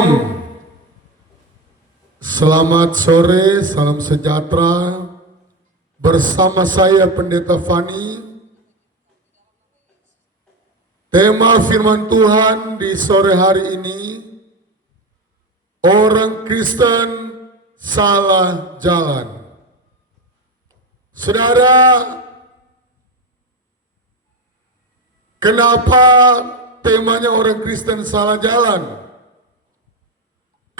Shalom, selamat sore, salam sejahtera. Bersama saya Pendeta Fani. Tema firman Tuhan di sore hari ini, orang Kristen salah jalan. Saudara, kenapa temanya orang Kristen salah jalan?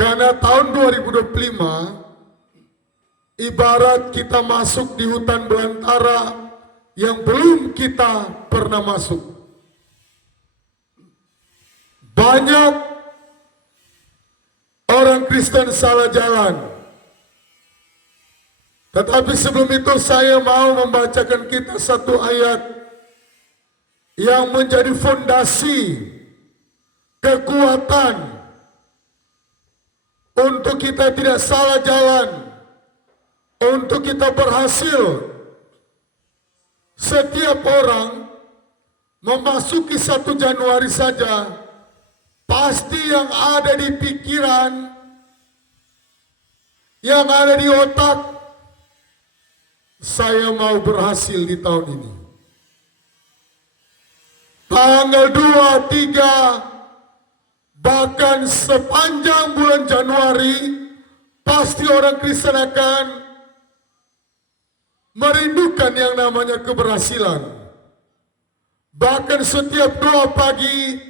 Karena tahun 2025 ibarat kita masuk di hutan belantara yang belum kita pernah masuk. Banyak orang Kristen salah jalan. Tetapi sebelum itu saya mau membacakan kita satu ayat yang menjadi fondasi kekuatan untuk kita tidak salah jalan, untuk kita berhasil. Setiap orang memasuki 1 Januari saja, pasti yang ada di pikiran, yang ada di otak, saya mau berhasil di tahun ini. Tanggal 2, 3, bahkan sepanjang bulan Januari, pasti orang Kristen akan merindukan yang namanya keberhasilan. Bahkan setiap doa pagi,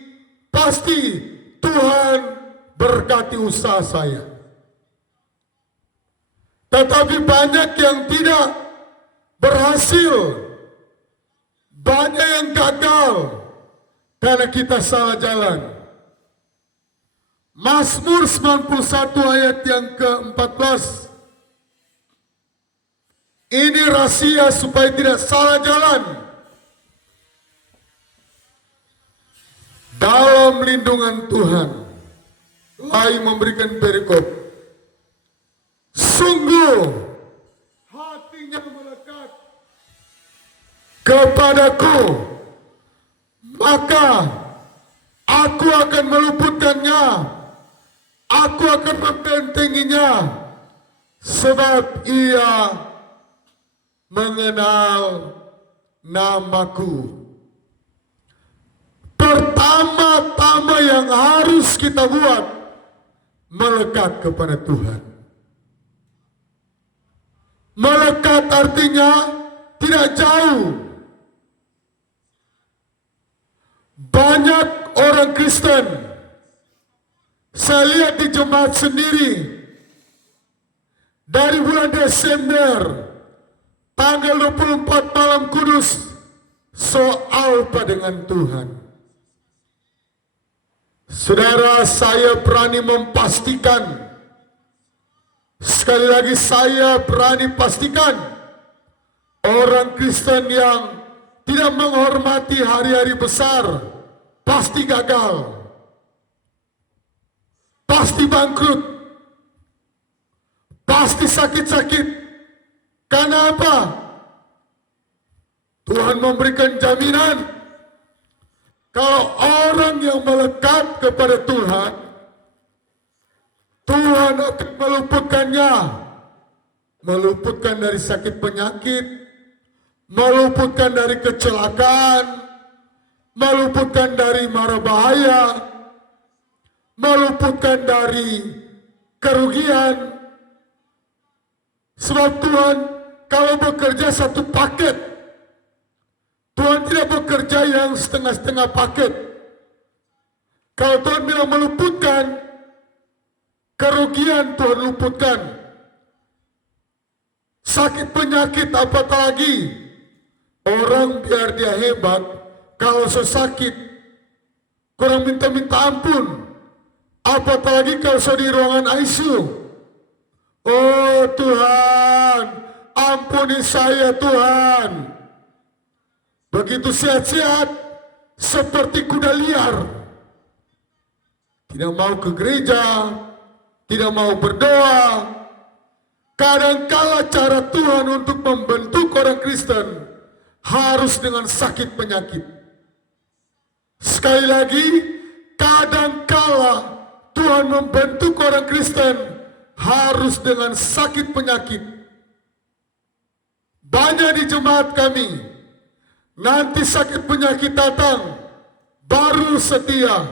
pasti Tuhan berkati usaha saya. Tetapi banyak yang tidak berhasil, banyak yang gagal karena kita salah jalan. Mazmur 91 ayat yang ke-14. Ini rahasia supaya tidak salah jalan. Dalam lindungan Tuhan, Lai memberikan perikop. Sungguh hatinya melekat kepadaku, maka aku akan meluputkannya. Aku akan membentenginya, sebab ia mengenal namaku. Pertama-tama yang harus kita buat, melekat kepada Tuhan. Melekat artinya tidak jauh. Banyak orang Kristen, saya lihat di jemaat sendiri, dari bulan Desember, tanggal 24 malam kudus, soal apa dengan Tuhan. Saudara, saya berani memastikan, sekali lagi saya berani pastikan, orang Kristen yang tidak menghormati hari-hari besar, pasti gagal. Pasti bangkrut, pasti sakit-sakit. Karena apa? Tuhan memberikan jaminan, kalau orang yang melekat kepada Tuhan, Tuhan akan meluputkannya. Meluputkan dari sakit penyakit, meluputkan dari kecelakaan, meluputkan dari mara bahaya, meluputkan dari kerugian. Sebab Tuhan kalau bekerja satu paket, Tuhan tidak bekerja yang setengah-setengah paket. Kalau Tuhan bilang meluputkan, kerugian Tuhan luputkan. Sakit penyakit apatah lagi. Orang biar dia hebat, kalau sesakit, kurang minta-minta ampun. Apatah lagi kalau di ruangan ICU. Oh Tuhan, ampuni saya Tuhan. Begitu sehat-sehat, seperti kuda liar. Tidak mau ke gereja, tidak mau berdoa. Kadangkala cara Tuhan untuk membentuk orang Kristen harus dengan sakit penyakit. Sekali lagi, kadangkala Tuhan membentuk orang Kristen harus dengan sakit penyakit. Banyak di jemaat kami, nanti sakit penyakit datang, baru setia.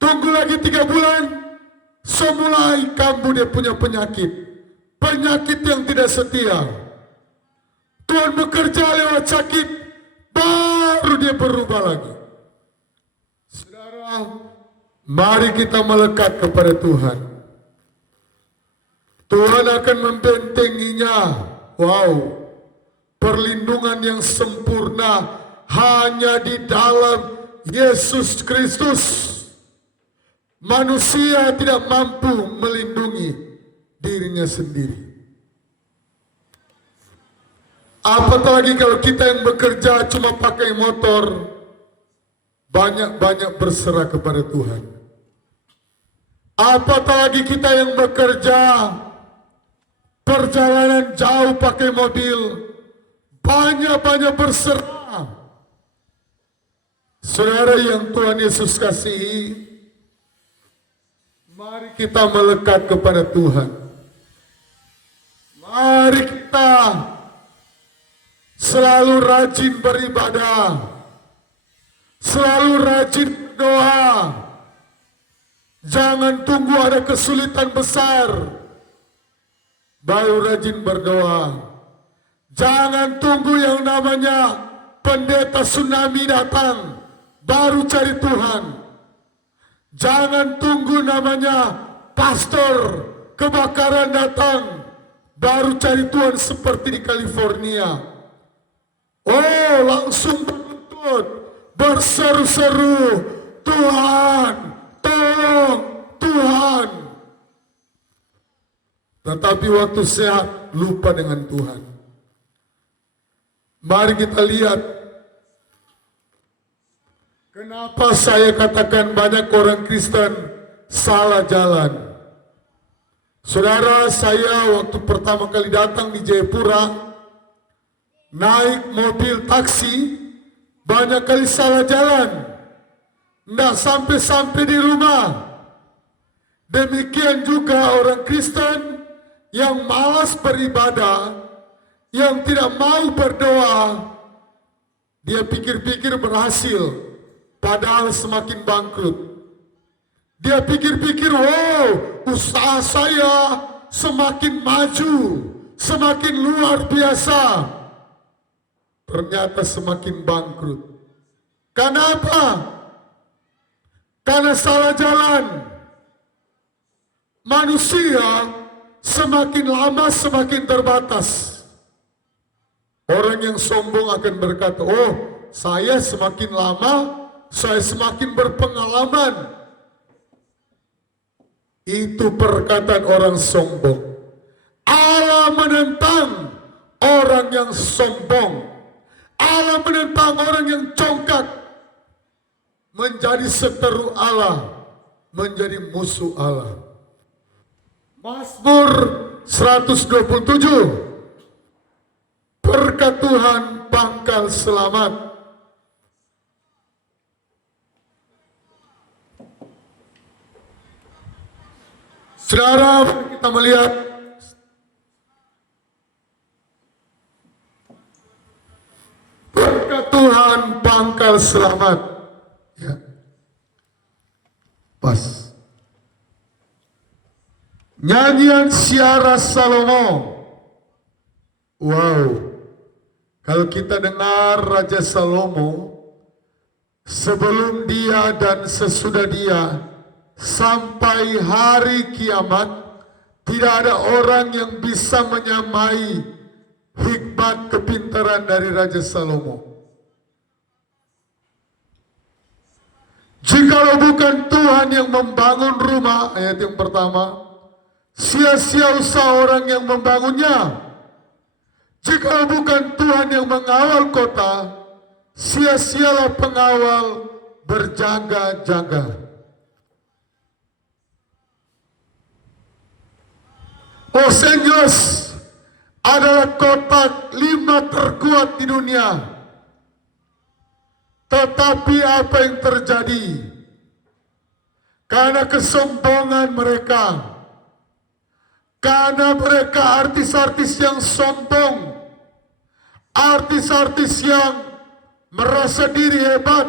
Tunggu lagi 3 bulan, semulai kambuh dia punya penyakit. Penyakit yang tidak setia. Tuhan bekerja lewat sakit, baru dia berubah lagi. Saudara, mari kita melekat kepada Tuhan. Tuhan akan membentenginya. Wow, perlindungan yang sempurna hanya di dalam Yesus Kristus. Manusia tidak mampu melindungi dirinya sendiri. Apatah lagi kalau kita yang bekerja cuma pakai motor, banyak-banyak berserah kepada Tuhan. Apatah lagi kita yang bekerja, perjalanan jauh pakai mobil, banyak-banyak berserah. Saudara yang Tuhan Yesus kasihi, mari kita melekat kepada Tuhan. Mari kita selalu rajin beribadah, selalu rajin berdoa. Jangan tunggu ada kesulitan besar baru rajin berdoa. Jangan tunggu yang namanya pendeta tsunami datang baru cari Tuhan. Jangan tunggu namanya pastor kebakaran datang baru cari Tuhan seperti di California. Oh, langsung berlutut, berseru-seru, Tuhan, tolong, Tuhan. Tetapi waktu sehat, lupa dengan Tuhan. Mari kita lihat, kenapa saya katakan banyak orang Kristen salah jalan. Saudara, saya waktu pertama kali datang di Jayapura, naik mobil taksi, banyak kali salah jalan. Nggak sampai-sampai di rumah. Demikian juga orang Kristen yang malas beribadah, yang tidak mau berdoa, dia pikir-pikir berhasil, padahal semakin bangkrut. Dia pikir-pikir, wow, usaha saya semakin maju, semakin luar biasa. Ternyata semakin bangkrut. Kenapa? Karena salah jalan. Manusia semakin lama semakin terbatas. Orang yang sombong akan berkata, oh, saya semakin lama, saya semakin berpengalaman. Itu perkataan orang sombong. Allah menentang orang yang sombong. Allah menentang orang yang congkak. Menjadi seteru Allah, menjadi musuh Allah. Mazmur 127. Berkat Tuhan pangkal selamat. Saudara, kita melihat berkat Tuhan pangkal selamat. Ya. Pas. Nyanyian Siara Salomo. Wow. Kalau kita dengar Raja Salomo, sebelum dia dan sesudah dia, sampai hari kiamat, tidak ada orang yang bisa menyamai hikmat kepintaran dari Raja Salomo. Jikalau bukan Tuhan yang membangun rumah, ayat yang pertama, sia-sia usaha orang yang membangunnya. Jikalau bukan Tuhan yang mengawal kota, sia-sialah pengawal berjaga-jaga. Los Angeles adalah kota 5 terkuat di dunia. Tetapi apa yang terjadi? karena kesombongan mereka, karena mereka artis-artis yang sombong, artis-artis yang merasa diri hebat.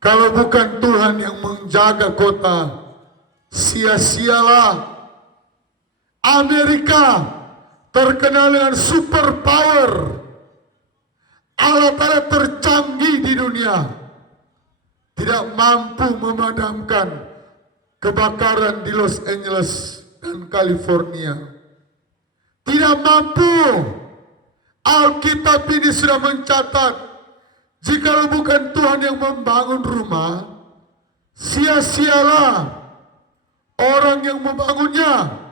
Kalau bukan Tuhan yang menjaga kota, sia-sialah. Amerika terkenal dengan superpower, alat-alat tercanggih di dunia, tidak mampu memadamkan kebakaran di Los Angeles dan California. Tidak mampu. Alkitab ini sudah mencatat, jikalau bukan Tuhan yang membangun rumah, sia-sialah orang yang membangunnya.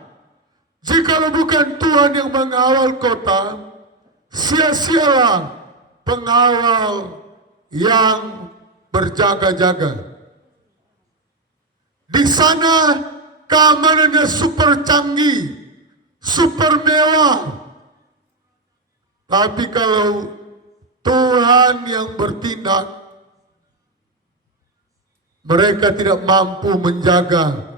Jikalau bukan Tuhan yang mengawal kota, sia-sialah pengawal yang berjaga-jaga. Di sana keamanannya super canggih, super mewah. Tapi kalau Tuhan yang bertindak, mereka tidak mampu menjaga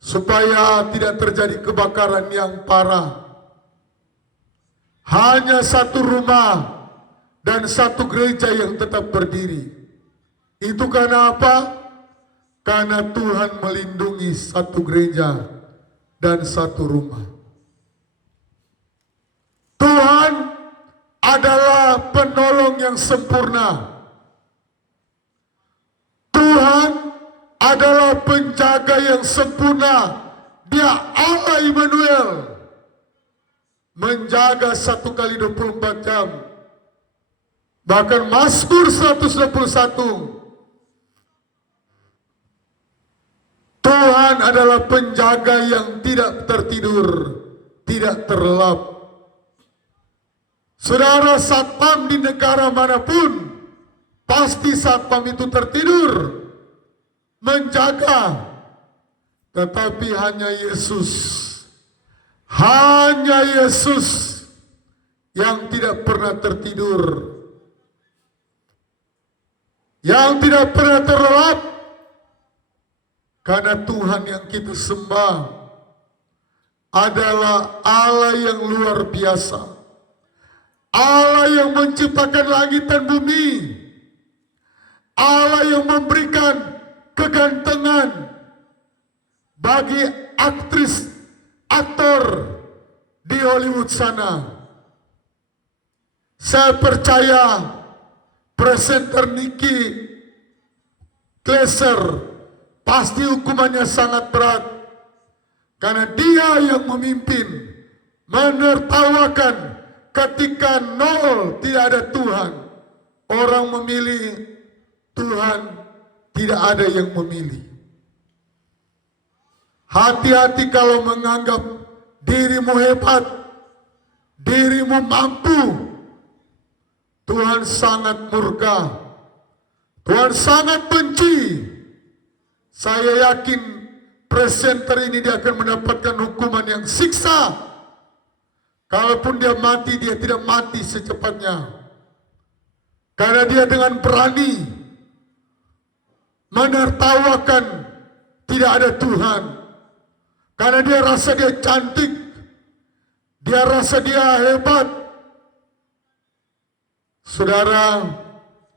supaya tidak terjadi kebakaran yang parah. Hanya satu rumah dan satu gereja yang tetap berdiri. Itu karena apa? Karena Tuhan melindungi satu gereja dan satu rumah. Tuhan adalah penolong yang sempurna. Tuhan adalah penjaga yang sempurna. Dia Allah Immanuel, menjaga 1 kali 24 jam. Bahkan Mazmur 121, Tuhan adalah penjaga yang tidak tertidur, tidak terlelap. Saudara, satpam di negara manapun, pasti satpam itu tertidur, menjaga. Tetapi hanya Yesus yang tidak pernah tertidur, yang tidak pernah terlelap. Karena Tuhan yang kita sembah adalah Allah yang luar biasa, Allah yang menciptakan langit dan bumi, Allah yang memberikan kegantengan bagi aktris, aktor di Hollywood sana. Saya percaya presenter Nicky Glaser pasti hukumannya sangat berat, karena dia yang memimpin, menertawakan ketika nol, tidak ada Tuhan. Orang memilih Tuhan, tidak ada yang memilih. Hati-hati kalau menganggap dirimu hebat, dirimu mampu. Tuhan sangat murka, Tuhan sangat benci. Saya yakin presenter ini dia akan mendapatkan hukuman yang siksa. Kalaupun dia mati, dia tidak mati secepatnya. Karena dia dengan berani menertawakan tidak ada Tuhan. Karena dia rasa dia cantik, dia rasa dia hebat. Saudara,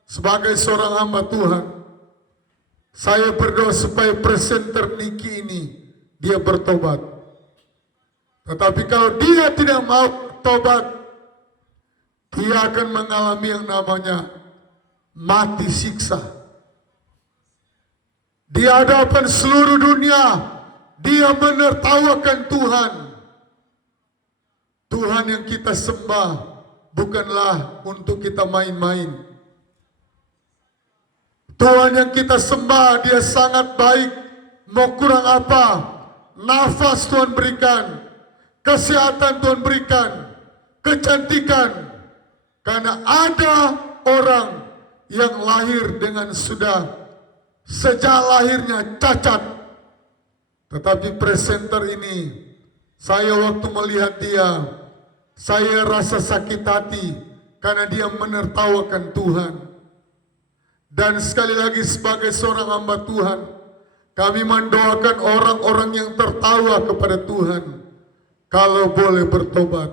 sebagai seorang hamba Tuhan, saya berdoa supaya presenter Nicky ini dia bertobat. Tetapi kalau dia tidak mau tobat, dia akan mengalami yang namanya mati siksa. Di hadapan seluruh dunia, dia menertawakan Tuhan. Tuhan yang kita sembah bukanlah untuk kita main-main. Tuhan yang kita sembah, dia sangat baik. Mau kurang apa? Nafas Tuhan berikan, kesehatan Tuhan berikan, kecantikan. Karena ada orang yang lahir dengan sudah sejak lahirnya cacat. Tetapi presenter ini, saya waktu melihat dia, saya rasa sakit hati karena dia menertawakan Tuhan. Dan sekali lagi sebagai seorang hamba Tuhan, kami mendoakan orang-orang yang tertawa kepada Tuhan, kalau boleh bertobat.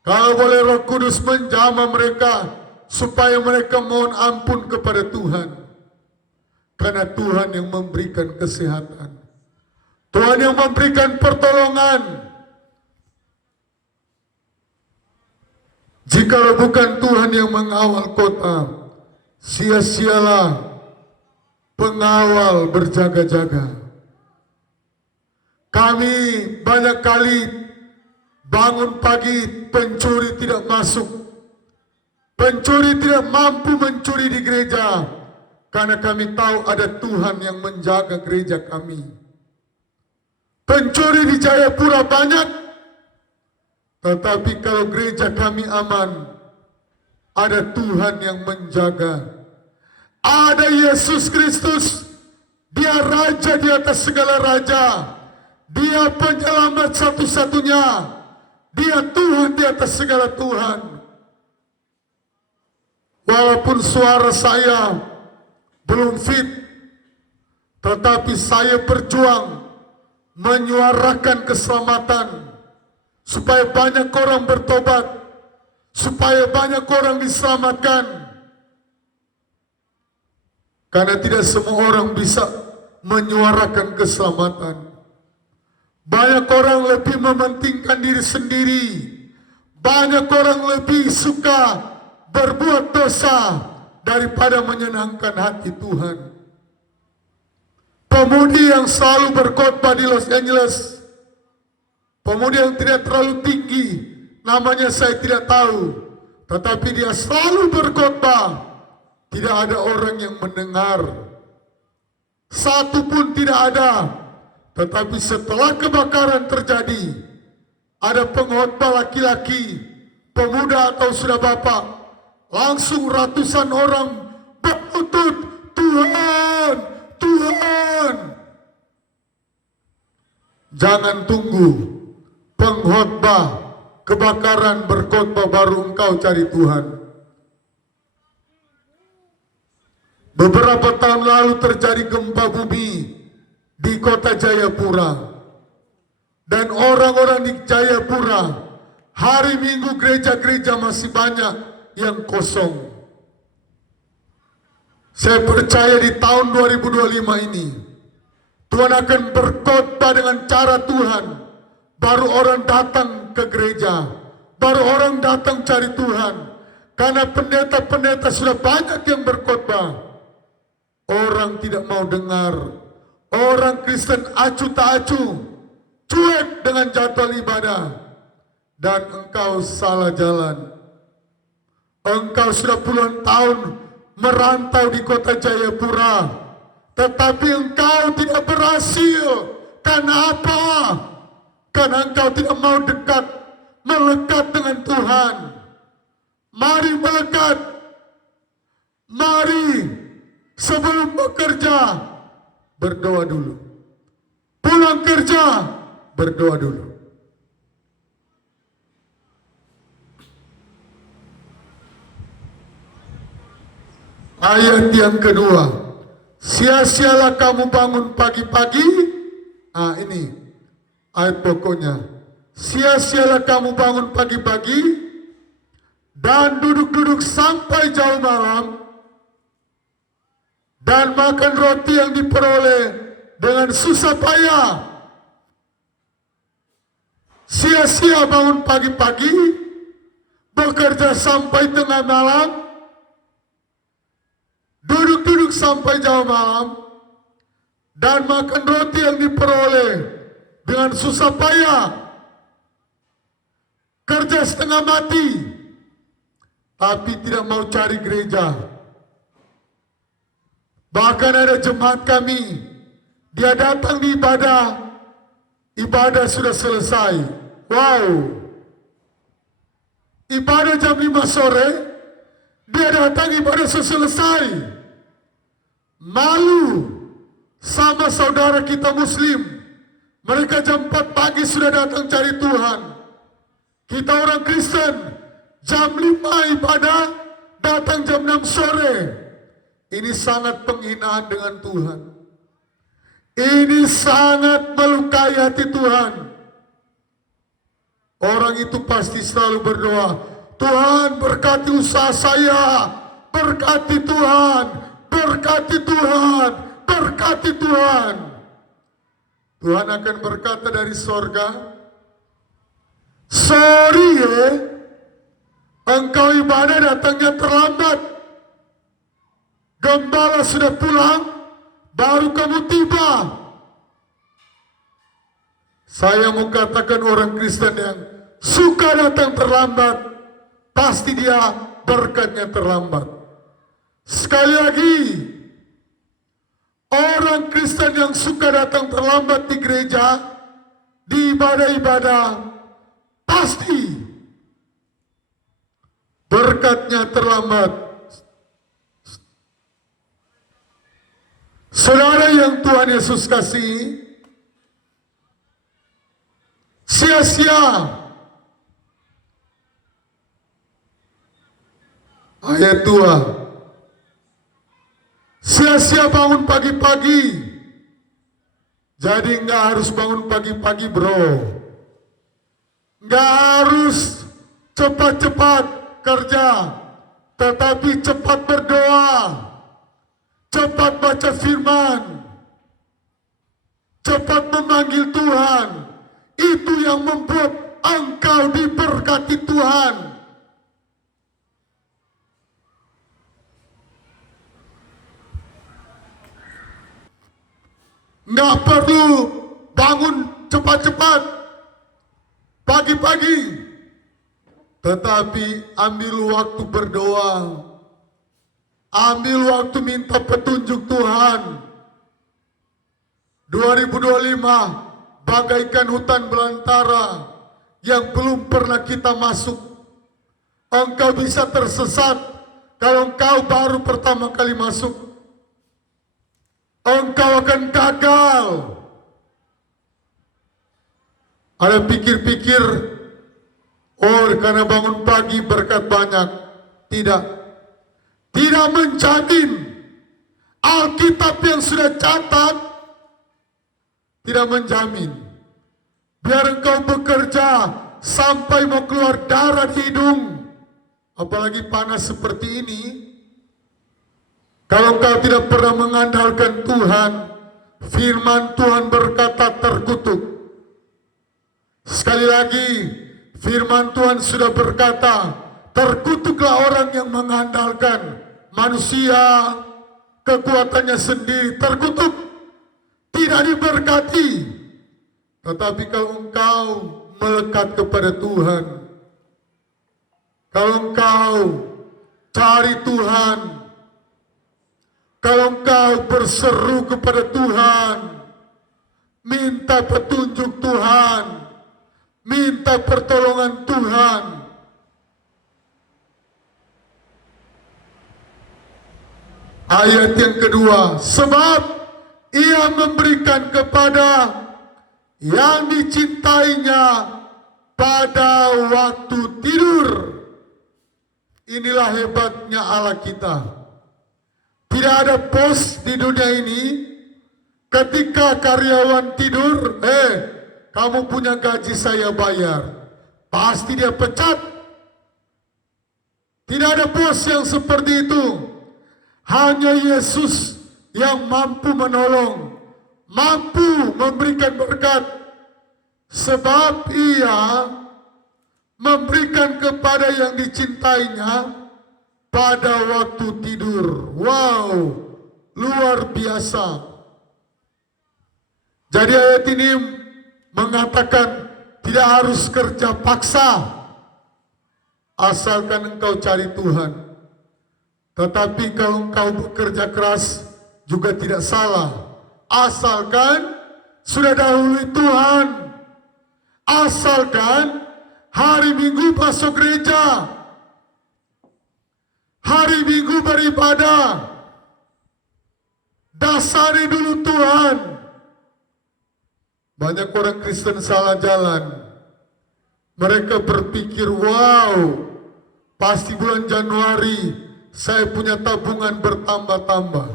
Kalau boleh Roh Kudus menjamah mereka, supaya mereka mohon ampun kepada Tuhan. Karena Tuhan yang memberikan kesehatan, Tuhan yang memberikan pertolongan. Jikalau bukan Tuhan yang mengawal kota, sia-sialah pengawal berjaga-jaga. Kami banyak kali bangun pagi, pencuri tidak masuk. Pencuri tidak mampu mencuri di gereja, karena kami tahu ada Tuhan yang menjaga gereja kami. Pencuri di Jayapura banyak, tetapi kalau gereja kami aman, ada Tuhan yang menjaga. Ada Yesus Kristus, Dia Raja di atas segala raja. Dia penyelamat satu-satunya. Dia Tuhan di atas segala Tuhan. Walaupun suara saya belum fit, tetapi saya berjuang menyuarakan keselamatan, supaya banyak orang bertobat, supaya banyak orang diselamatkan. Karena tidak semua orang bisa menyuarakan keselamatan. Banyak orang lebih mementingkan diri sendiri. Banyak orang lebih suka berbuat dosa daripada menyenangkan hati Tuhan. Pemudi yang selalu berkhotbah di Los Angeles, pemudi yang tidak terlalu tinggi, namanya saya tidak tahu, tetapi dia selalu berkhotbah. Tidak ada orang yang mendengar, satu pun tidak ada. Tetapi setelah kebakaran terjadi, ada pengkhotbah laki-laki, pemuda atau sudah bapak, langsung ratusan orang berlutut, Tuhan, Tuhan. Jangan tunggu pengkhotbah kebakaran berkhotbah baru engkau cari Tuhan. Beberapa tahun lalu terjadi gempa bumi di kota Jayapura. Dan orang-orang di Jayapura, hari Minggu gereja-gereja masih banyak yang kosong. Saya percaya di tahun 2025 ini, Tuhan akan berkhotbah dengan cara Tuhan. Baru orang datang ke gereja, baru orang datang cari Tuhan. Karena pendeta-pendeta sudah banyak yang berkhotbah. Orang tidak mau dengar. Orang Kristen acuh tak acuh, cuek dengan jadwal ibadah. Dan engkau salah jalan. Engkau sudah puluhan tahun merantau di kota Jayapura, tetapi engkau tidak berhasil. Karena apa? Karena engkau tidak mau dekat, melekat dengan Tuhan. Mari melekat. Mari sebelum bekerja, berdoa dulu. Pulang kerja, berdoa dulu. Ayat yang kedua, sia-sialah kamu bangun pagi-pagi. Ini ayat pokoknya. Sia-sialah kamu bangun pagi-pagi dan duduk-duduk sampai jauh malam, dan makan roti yang diperoleh dengan susah payah. Sia-sia bangun pagi-pagi, bekerja sampai tengah malam, duduk-duduk sampai jauh malam, dan makan roti yang diperoleh dengan susah payah. Kerja setengah mati, tapi tidak mau cari gereja. Bahkan ada jemaat kami, dia datang di ibadah, ibadah sudah selesai. Wow. Ibadah jam 5 sore, dia datang ibadah sudah selesai. Malu sama saudara kita Muslim. Mereka jam 4 pagi sudah datang cari Tuhan. Kita orang Kristen, jam 5 ibadah, datang jam 6 sore. Ini sangat penghinaan dengan Tuhan. Ini sangat melukai hati Tuhan. Orang itu pasti selalu berdoa, Tuhan berkati usaha saya, berkati Tuhan, berkati Tuhan, berkati Tuhan. Tuhan akan berkata dari sorga, sorry ya, engkau ibadah datangnya terlambat. Gembala sudah pulang, baru kamu tiba. Saya mau katakan orang Kristen yang suka datang terlambat, pasti dia berkatnya terlambat. Sekali lagi, orang Kristen yang suka datang terlambat di gereja, di ibadah-ibadah, pasti berkatnya terlambat. Saudara yang Tuhan Yesus kasih, sia-sia ayat 2. Sia-sia bangun pagi-pagi. Jadi nggak harus bangun pagi-pagi bro. Nggak harus cepat-cepat kerja, tetapi cepat berdoa, cepat baca firman, cepat memanggil Tuhan. Itu yang membuat engkau diberkati Tuhan. Nggak perlu bangun cepat-cepat pagi-pagi, tetapi ambil waktu berdoa, ambil waktu minta petunjuk Tuhan. 2025 bagaikan hutan belantara yang belum pernah kita masuk. Engkau bisa tersesat kalau engkau baru pertama kali masuk. Engkau akan gagal. Ada pikir-pikir, oh karena bangun pagi berkat banyak. Tidak. Tidak menjamin. Alkitab yang sudah catat tidak menjamin. Biar engkau bekerja sampai mau keluar darah di hidung, apalagi panas seperti ini, kalau engkau tidak pernah mengandalkan Tuhan, firman Tuhan berkata terkutuk. Sekali lagi, firman Tuhan sudah berkata, terkutuklah orang yang mengandalkan manusia, kekuatannya sendiri, terkutuk. Tidak diberkati. Tetapi kalau engkau melekat kepada Tuhan, kalau engkau cari Tuhan, kalau engkau berseru kepada Tuhan, minta petunjuk Tuhan, minta pertolongan Tuhan, ayat yang kedua, sebab Ia memberikan kepada yang dicintainya pada waktu tidur. Inilah hebatnya Allah kita. Tidak ada bos di dunia ini, ketika karyawan tidur, kamu punya gaji saya bayar, pasti dia pecat. Tidak ada bos yang seperti itu. Hanya Yesus yang mampu menolong, mampu memberikan berkat, sebab Ia memberikan kepada yang dicintainya pada waktu tidur. Wow, luar biasa. Jadi ayat ini mengatakan tidak harus kerja paksa, asalkan engkau cari Tuhan. Tetapi kalau engkau bekerja keras juga tidak salah, asalkan sudah dahului Tuhan, asalkan hari Minggu masuk gereja, hari Minggu beribadah, dasari dulu Tuhan. Banyak orang Kristen salah jalan. Mereka berpikir, wow, pasti bulan Januari saya punya tabungan bertambah-tambah.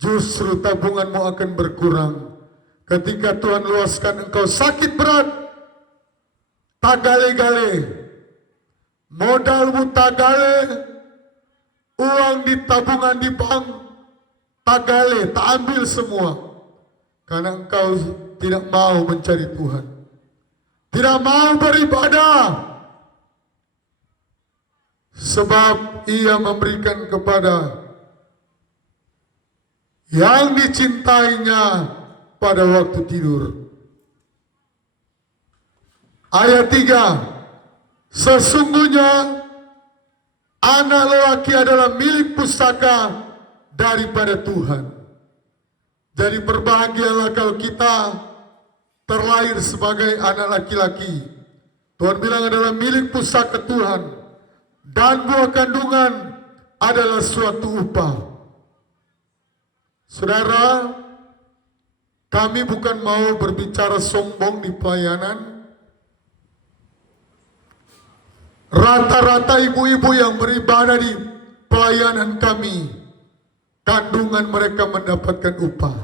Justru tabunganmu akan berkurang ketika Tuhan luaskan engkau sakit berat, tak gale-gale, modalmu tak gale, uang di tabungan di bank tak gale, tak ambil semua, karena engkau tidak mau mencari Tuhan, tidak mau beribadah, sebab Ia memberikan kepada yang dicintainya pada waktu tidur. Ayat 3, sesungguhnya anak lelaki adalah milik pusaka daripada Tuhan. Jadi berbahagialah kalau kita terlahir sebagai anak laki-laki. Tuhan bilang adalah milik pusaka Tuhan, dan buah kandungan adalah suatu upah. Saudara, kami bukan mau berbicara sombong di pelayanan. Rata-rata ibu-ibu yang beribadah di pelayanan kami, kandungan mereka mendapatkan upah.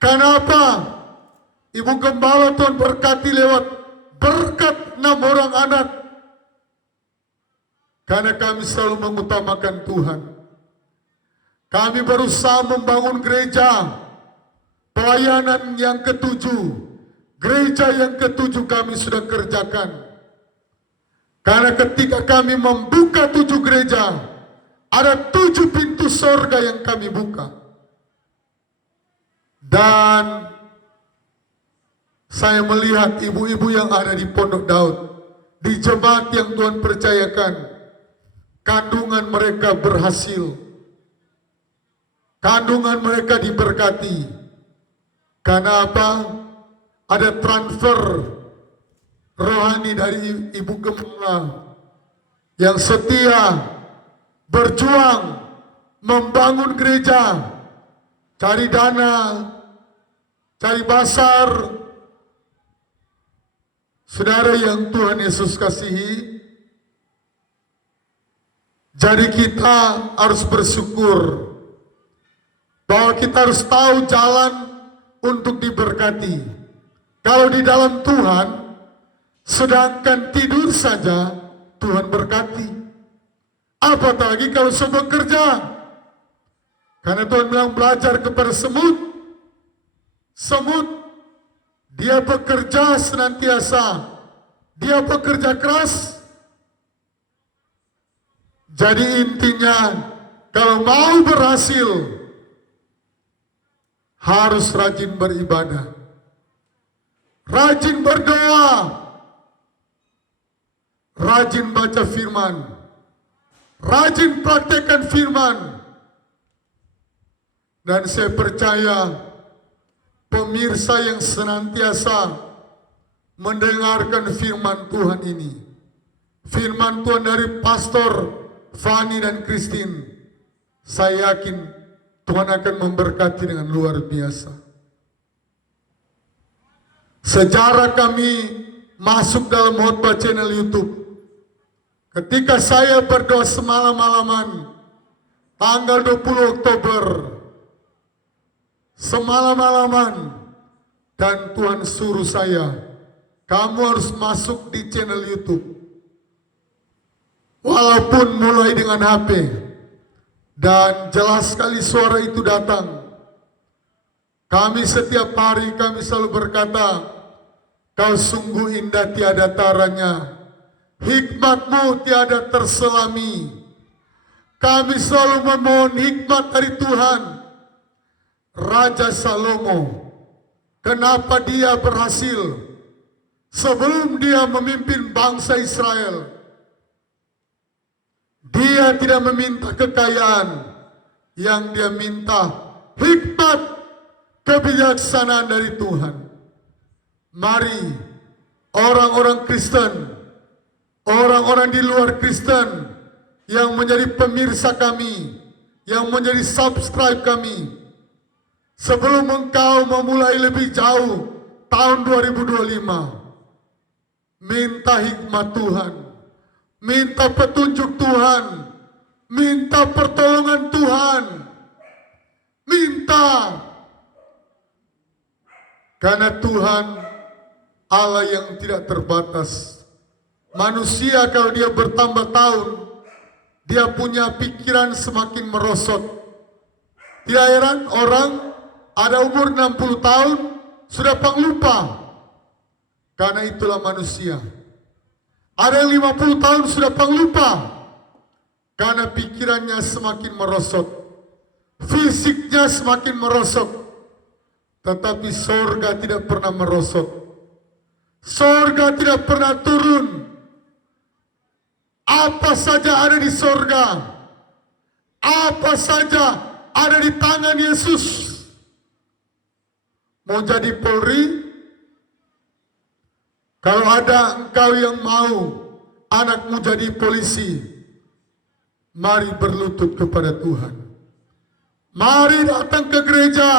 Kenapa? Ibu Gembala Tuhan berkati lewat berkat 6 orang anak. Karena kami selalu mengutamakan Tuhan. Kami berusaha membangun gereja, pelayanan yang ke-7, gereja yang ke-7 kami sudah kerjakan. Karena ketika kami membuka 7 gereja, ada 7 pintu sorga yang kami buka. Dan saya melihat ibu-ibu yang ada di Pondok Daud, di jemaat yang Tuhan percayakan, kandungan mereka berhasil. Kandungan mereka diberkati. Karena apa? Ada transfer rohani dari Ibu Gembala yang setia berjuang membangun gereja, cari dana, cari basar. Saudara yang Tuhan Yesus kasihi, jadi kita harus bersyukur bahwa kita harus tahu jalan untuk diberkati. Kalau di dalam Tuhan, sedangkan tidur saja Tuhan berkati. Apatah lagi kalau sudah bekerja. Karena Tuhan bilang belajar kepada semut. Semut, dia bekerja senantiasa. Dia bekerja keras. Jadi intinya, kalau mau berhasil, harus rajin beribadah, rajin berdoa, rajin baca firman, rajin praktekkan firman. Dan saya percaya pemirsa yang senantiasa mendengarkan firman Tuhan ini, firman Tuhan dari Pastor Fani dan Christine, saya yakin Tuhan akan memberkati dengan luar biasa. Sejarah kami masuk dalam khotbah channel YouTube. Ketika saya berdoa semalam-malaman, tanggal 20 Oktober, semalam-malaman, dan Tuhan suruh saya, kamu harus masuk di channel YouTube. Walaupun mulai dengan HP. Dan jelas sekali suara itu datang. Kami setiap hari kami selalu berkata, kau sungguh indah tiada taranya, hikmatmu tiada terselami. Kami selalu memohon hikmat dari Tuhan. Raja Salomo, kenapa dia berhasil sebelum dia memimpin bangsa Israel? Dia tidak meminta kekayaan, yang dia minta hikmat, kebijaksanaan dari Tuhan. Mari orang-orang Kristen, orang-orang di luar Kristen yang menjadi pemirsa kami, yang menjadi subscribe kami, sebelum engkau memulai lebih jauh tahun 2025, minta hikmat Tuhan, minta petunjuk Tuhan, minta pertolongan Tuhan, minta. Karena Tuhan Allah yang tidak terbatas. Manusia kalau dia bertambah tahun, dia punya pikiran semakin merosot. Tidak heran orang ada umur 60 tahun sudah panglupa. Karena itulah manusia. Ada yang 50 tahun sudah panglupa. Karena pikirannya semakin merosot. Fisiknya semakin merosot. Tetapi sorga tidak pernah merosot. Sorga tidak pernah turun. Apa saja ada di sorga, apa saja ada di tangan Yesus. Mau jadi Polri? Kalau ada engkau yang mau anakmu jadi polisi, mari berlutut kepada Tuhan. Mari datang ke gereja,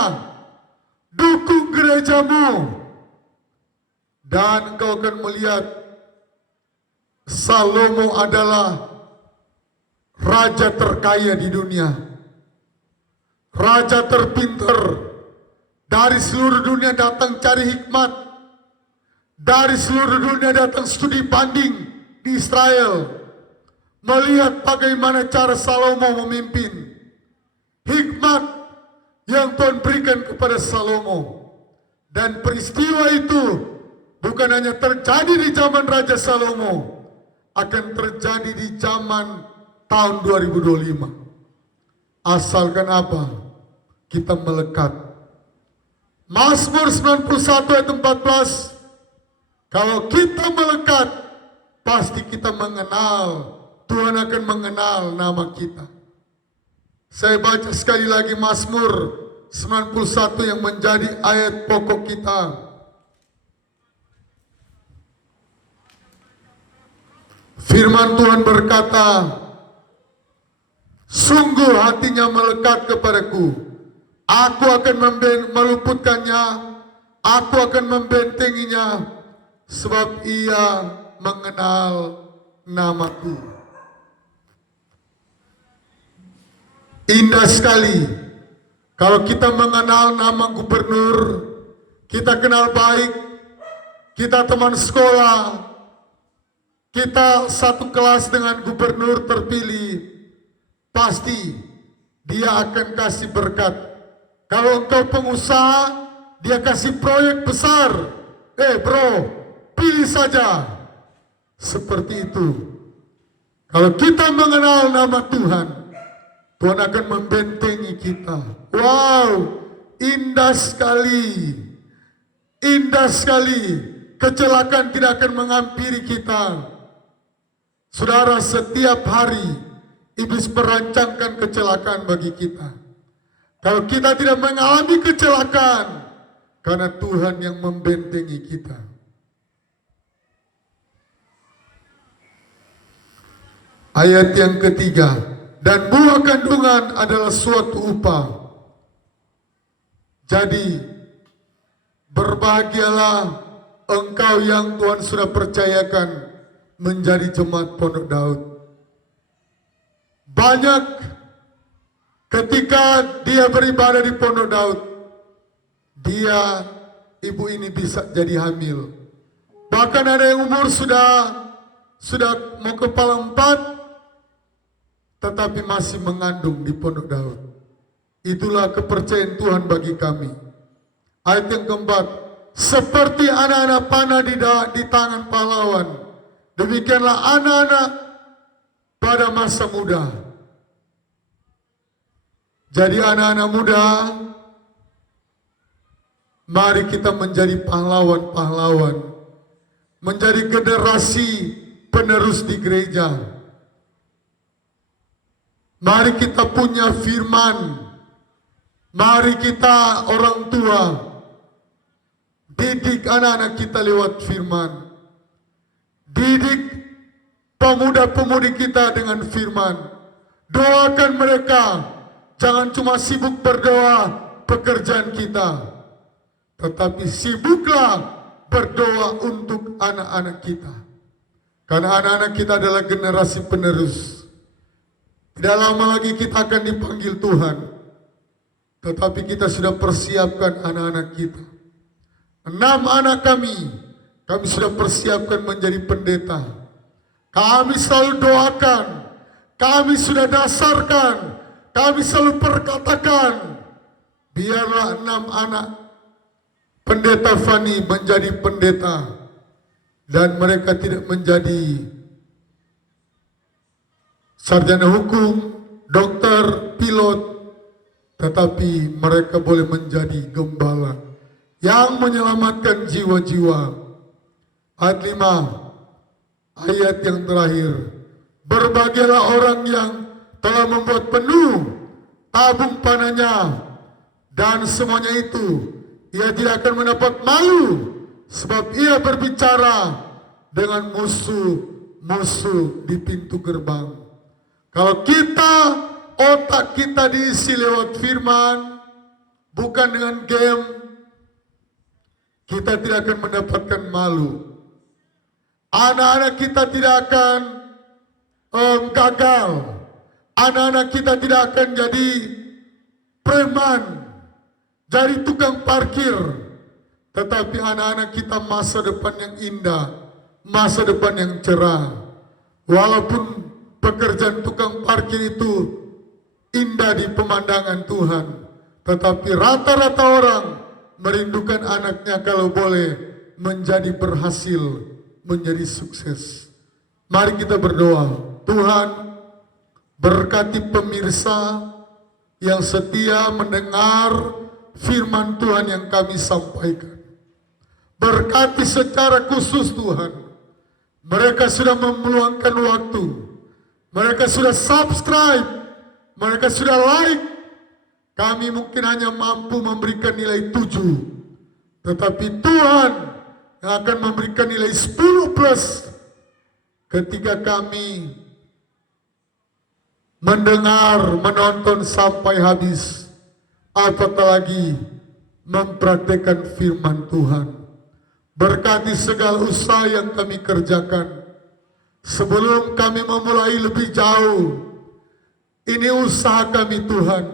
dukung gerejamu, dan engkau akan melihat Salomo adalah raja terkaya di dunia, raja terpintar. Dari seluruh dunia datang cari hikmat, dari seluruh dunia datang studi banding di Israel, melihat bagaimana cara Salomo memimpin. Hikmat yang Tuhan berikan kepada Salomo. Dan peristiwa itu bukan hanya terjadi di zaman Raja Salomo, akan terjadi di zaman tahun 2025. Asalkan apa? Kita melekat. Mazmur 91 ayat 14. Kalau kita melekat, pasti kita mengenal. Tuhan akan mengenal nama kita. Saya baca sekali lagi Mazmur 91 yang menjadi ayat pokok kita. Firman Tuhan berkata, sungguh hatinya melekat kepadaku. Aku akan meluputkannya, aku akan membentenginya, sebab ia mengenal namaku. Indah sekali kalau kita mengenal nama gubernur, kita kenal baik, kita teman sekolah, kita satu kelas dengan gubernur terpilih, pasti dia akan kasih berkat. Kalau engkau pengusaha, dia kasih proyek besar. Bro, pilih saja. Seperti itu. Kalau kita mengenal nama Tuhan, Tuhan akan membentengi kita. Wow, indah sekali. Indah sekali. Kecelakaan tidak akan menghampiri kita. Saudara, setiap hari iblis merancangkan kecelakaan bagi kita. Kalau kita tidak mengalami kecelakaan, karena Tuhan yang membentengi kita. Ayat yang ketiga, dan buah kandungan adalah suatu upah. Jadi, berbahagialah engkau yang Tuhan sudah percayakan menjadi jemaat Pondok Daud. Banyak ketika dia beribadah di Pondok Daud, ibu ini bisa jadi hamil. Bahkan ada yang umur sudah mau kepala 4, tetapi masih mengandung di Pondok Daud. Itulah kepercayaan Tuhan bagi kami. Ayat yang keempat, seperti anak-anak panah di tangan pahlawan, demikianlah anak-anak pada masa muda. Jadi anak-anak muda, mari kita menjadi pahlawan-pahlawan, menjadi generasi penerus di gereja. Mari kita punya firman, mari kita orang tua, didik anak-anak kita lewat firman. Didik pemuda-pemudi kita dengan firman. Doakan mereka. Jangan cuma sibuk berdoa pekerjaan kita, tetapi sibuklah berdoa untuk anak-anak kita. Karena anak-anak kita adalah generasi penerus. Tidak lama lagi kita akan dipanggil Tuhan. Tetapi kita sudah persiapkan anak-anak kita. 6 anak kami sudah persiapkan menjadi pendeta. Kami selalu doakan, kami sudah dasarkan, kami selalu perkatakan, biarlah 6 anak pendeta Fani menjadi pendeta. Dan mereka tidak menjadi sarjana hukum, dokter, pilot, tetapi mereka boleh menjadi gembala yang menyelamatkan jiwa-jiwa. Ayat 5, ayat yang terakhir. Berbahagialah orang yang telah membuat penuh tabung panahnya, dan semuanya itu ia tidak akan mendapat malu, sebab ia berbicara dengan musuh-musuh di pintu gerbang. Kalau otak kita diisi lewat firman, bukan dengan game, kita tidak akan mendapatkan malu. Anak-anak kita tidak akan gagal. Anak-anak kita tidak akan jadi preman, jadi tukang parkir. Tetapi anak-anak kita masa depan yang indah, masa depan yang cerah. Walaupun pekerjaan tukang parkir itu indah di pemandangan Tuhan, tetapi rata-rata orang merindukan anaknya kalau boleh menjadi berhasil, menjadi sukses. Mari kita berdoa. Tuhan, berkati pemirsa yang setia mendengar firman Tuhan yang kami sampaikan. Berkati secara khusus Tuhan. Mereka sudah meluangkan waktu. Mereka sudah subscribe. Mereka sudah like. Kami mungkin hanya mampu memberikan nilai 7. Tetapi Tuhan yang akan memberikan nilai 10 plus ketika kami mendengar, menonton sampai habis. Apatah lagi mempraktekkan firman Tuhan. Berkati segala usaha yang kami kerjakan. Sebelum kami memulai lebih jauh, ini usaha kami Tuhan.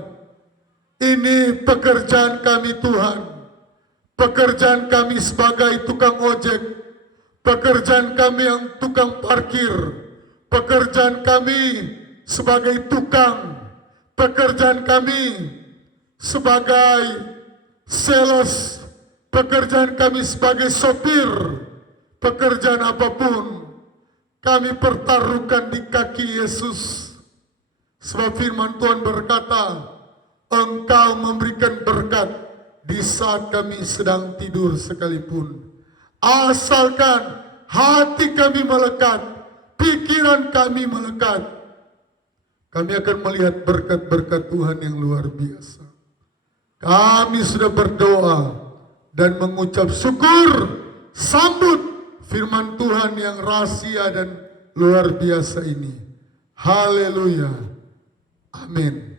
Ini pekerjaan kami Tuhan. Pekerjaan kami sebagai tukang ojek. Pekerjaan kami yang tukang parkir. Pekerjaan kami sebagai tukang. Pekerjaan kami sebagai sales. Pekerjaan kami sebagai sopir, pekerjaan apapun, kami pertaruhkan di kaki Yesus. Sebab firman Tuhan berkata, Engkau memberikan berkat di saat kami sedang tidur sekalipun. Asalkan hati kami melekat, pikiran kami melekat, kami akan melihat berkat-berkat Tuhan yang luar biasa. Kami sudah berdoa dan mengucap syukur, sambut firman Tuhan yang rahasia dan luar biasa ini. Haleluya. Amin.